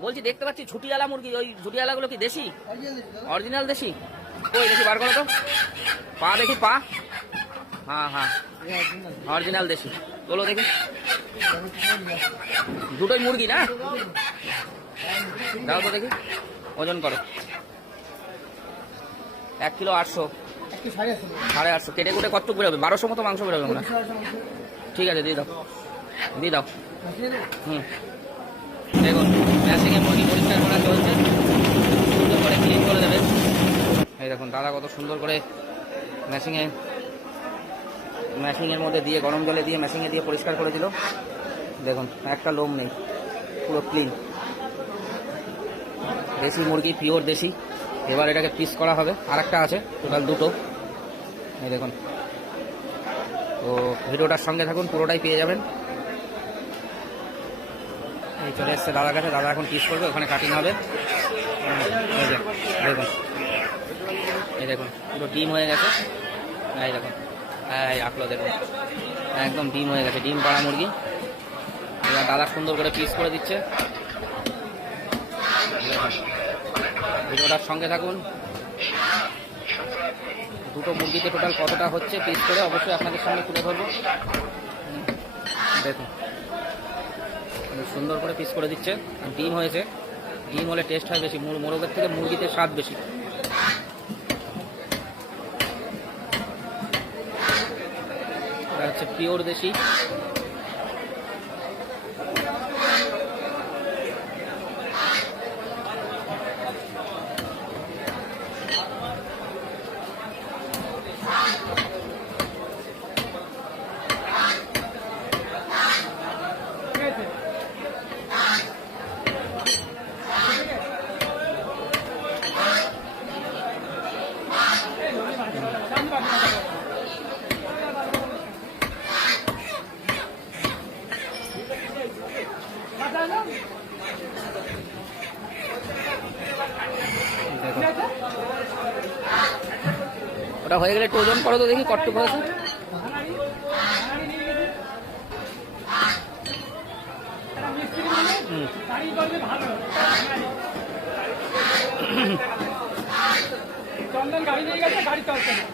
বলছি দেখতে পাচ্ছি ঝুটিয়ালা মুরগি, ওই ঝুটিয়ালাগুলো কি দেশি? অরিজিনাল দেশি? ওই দেখি বার করো তো, পা দেখি, পা। হ্যাঁ হ্যাঁ, অরিজিনাল দেশি। তোলো দেখি, দুটোই মুরগি না? দাও তো দেখি, ওজন করো। 1 কিলো 800, 850। কেটে কুটে কতটুকু বেরোবে? 1200 মতো মাংস বেরোবে আমরা। ঠিক আছে, দিয়ে দাও, দিয়ে দাও। হুম, দেখুন ম্যাশিংয়ে মুরগি পরিষ্কার করা চলছে, সুন্দর করে ক্লিন করে দেবে। এই দেখুন দাদা কত সুন্দর করে ম্যাশিংয়ের মধ্যে দিয়ে, গরম জলে দিয়ে ম্যাশিংয়ে দিয়ে পরিষ্কার করে দিল। দেখুন একটা লোম নেই, পুরো ক্লিন। দেশি মুরগি, পিওর দেশি। এবার এটাকে পিস করা হবে। আর একটা আছে, টোটাল দুটো। এই দেখুন, তো ভিডিওটার সঙ্গে থাকুন, পুরোটাই পেয়ে যাবেন। এই চলে এসছে দাদার কাছে, দাদা এখন পিস করবে, ওখানে কাটিং হবে। এই যে দেখুন, এই দেখুন পুরো ডিম হয়ে গেছে। এই দেখুন, এই আঁকলো দেখুন, একদম ডিম হয়ে গেছে, ডিম পাড়া মুরগি। এবার দাদা সুন্দর করে পিস করে দিচ্ছে। ভিডিওটার সঙ্গে থাকুন। দুটো মুরগিতে টোটাল কতটা হচ্ছে পিস করে অবশ্যই আপনাদের সামনে তুলে ধরবো। দেখুন সুন্দর করে পিস করে দিচ্ছে। ডিম হয়েছে, ডিম হলে টেস্ট হয় বেশি, মোরগের থেকে মুরগিতে স্বাদ বেশি। এটা হচ্ছে পিওর দেশি। ওটা হয়ে গেলে একটু ওজন করো তো দেখি কতটুকু হয়েছে। চন্দন গাড়ি নিয়ে গেছে, গাড়ি চলছে না।